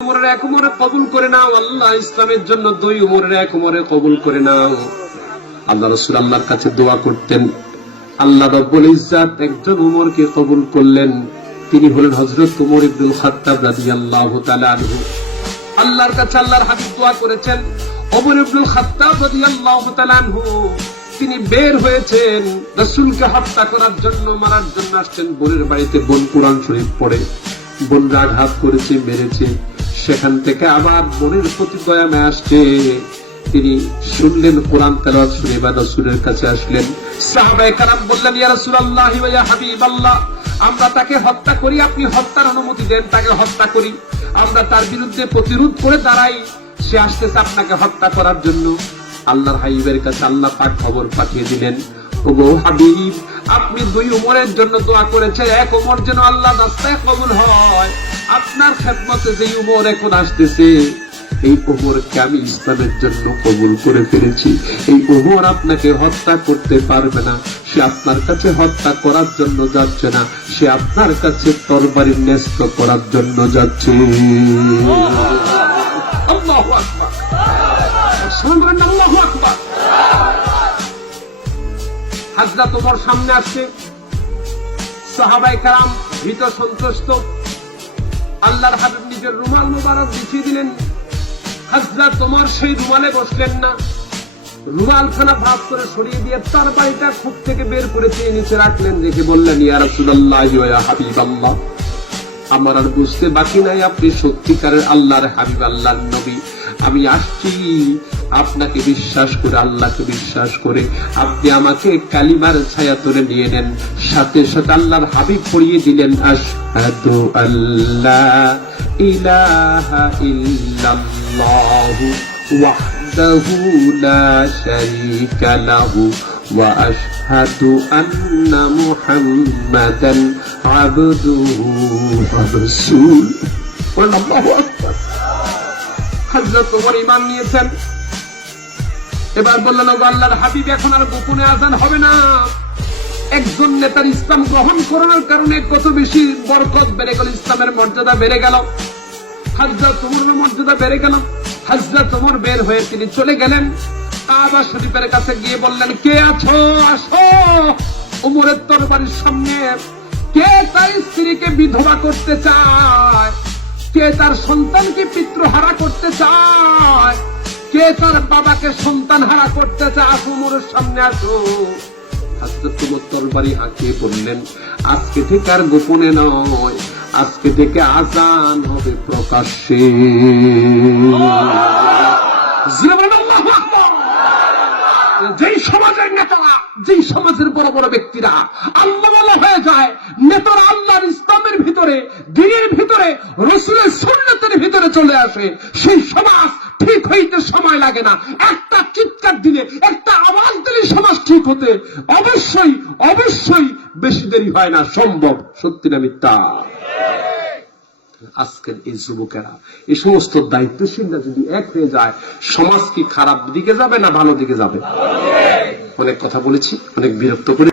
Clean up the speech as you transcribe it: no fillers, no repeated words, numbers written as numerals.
উমরের এক উমরে কবুল করে নাও আল্লাহ, ইসলামের জন্য 2 উমরের এক উমরে কবুল করে নাও। আল্লাহ রাসূল আল্লাহর কাছে দোয়া করতেন, আল্লাহ রাব্বুল ইজ্জাত একজন উমরকে কবুল করলেন, তিনি হলেন হযরত উমর ইবনুল খাত্তাব রাদিয়াল্লাহু তাআলা আনহু। আল্লাহর কাছে আল্লাহর হাবিব দোয়া করেছেন, উমর ইবনুল খাত্তাব রাদিয়াল্লাহু তাআলা আনহু তিনি বের হয়েছেন রাসূলকে হত্যা করার জন্য, মারার জন্য আসছেন। বোনের বাড়িতে বোন কোরআন শরীফ পড়ে, বোনরা আঘাত করেছে, মেরেছে। সেখান থেকে আবার বোনের প্রতি দয়া মায়া আসছে, তিনি শুনলেন কোরআন তেলাওয়াত শুনে এবার রাসূলের কাছে আসলেন। সাহাবায়ে কেরাম বললেন, ইয়া রাসূলুল্লাহ ওয়া ইয়া হাবিবাল্লাহ, আমরা তাকে হত্যা করি, আপনি হত্যার অনুমতি দেন, তাকে হত্যা করি, আমরা তার বিরুদ্ধে প্রতিরোধ করে দাঁড়াই, সে আসতেছে আপনাকে হত্যা করার জন্য। আল্লাহর হাবিবের কাছে আল্লাহ পাক খবর পাঠিয়ে দিলেন, ওগো হাবিব, আপনি 2 উমরের জন্য দোয়া করেছেন, এক উমর যেন আল্লাহ রাস্তায় কবুল হয়। আপনার খেদমতে যে উমর এখন আসতেছে, এই উমরকে আমি ইসলামের জন্য কবুল করে ফেলেছি। এই উমর আপনাকে হত্যা করতে পারবে না, সে আপনার কাছে হত্যা করার জন্য যাচ্ছে না, সে আপনার কাছে তরবারি ন্যস্ত করার জন্য যাচ্ছে। আল্লাহু আকবার, আল্লাহু আকবার। হযরত ওমর সামনে আসছে, সাহাবায়ে কেরাম ভীত সন্ত্রস্ত। আল্লাহর হাবিব নিজের রুমাল মুবারক বিছিয়ে দিলেন, হযরত ওমর সেই রুমালে বসলেন না, রুমালখানা ভাগ করে সরিয়ে দিয়ে তার বাড়িটা খুব থেকে বের করে চেয়ে নিচে রাখলেন, রেখে বললেন, ইয়া রাসূলুল্লাহ ওয়া ইয়া হাবিবাল্লাহ, আমার আর বুঝতে বাকি নাই, আপনি সত্যিকারের আল্লাহর হাবিব, আল্লাহর নবী। আমি আসছি আপনাকে বিশ্বাস করে, আল্লাহকে বিশ্বাস করে, আপনি আমাকে কালিমার ছায়াতলে নিয়ে নেন। সাথে সাথে আল্লাহর হাবিব পড়িয়ে দিলেন, আশহাদু আল্লা ইলাহা ইল্লাল্লাহু ওয়াহদাহু লা শারীকা লাহু ওয়া আশহাদু আন্না মুহাম্মাদান আবদুহু ওয়া রাসূলুহু। আল্লাহু আকবার। হযরত ওমর ঈমান নিয়েছেন। এবার বললেন, ওগো আল্লাহর হাবিব, এখন আর গোপনে আযান হবে না। একজন নেতার ইসলাম গ্রহণ করার কারণে কত বেশি বরকত বেড়ে গেল, ইসলামের মর্যাদা বেড়ে গেল, হযরত ওমরের মর্যাদা বেড়ে গেল। হযরত ওমর বের হয়ে তিনি চলে গেলেন কাবা শরীফের কাছে, গিয়ে বললেন, কে আছো, আসো। ওমরের তরবারির সামনে কে তার স্ত্রীকে বিধবা করতে চায়, কে তার সন্তানকে পিতৃহারা করতে চায়, কে তার বাবাকে সন্তান হারা করতে চায়, ওমরের সামনে আসো। হযরত ওমর তরবারি হাঁকিয়ে বললেন, আজকে থেকে আর গোপনে নয়, আজকে থেকে আযান হবে প্রকাশ্যে। যেই সমাজের নেতারা, যেই সমাজের বড় বড় ব্যক্তিরা আল্লাহওয়ালা হয়ে যায়, নেতারা আল্লাহর ইসলামের ভিতরে, দ্বীনের ভিতরে, রাসূলের সুন্নাতের ভিতরে চলে আসে, সেই সমাজ ঠিক হইতে সময় লাগে না। একটা চিৎকার দিলে, একটা আওয়াজ দিলে সমাজ ঠিক হতে অবশ্যই অবশ্যই বেশি দেরি হয় না, সম্ভব। সত্যি না মিথ্যা? আজকের এই যুবকেরা, এই সমস্ত দায়িত্বশীলরা যদি এক হয়ে যায়, সমাজ কি খারাপ দিকে যাবে না ভালো দিকে যাবে? অনেক কথা বলেছি, অনেক বিরক্ত করে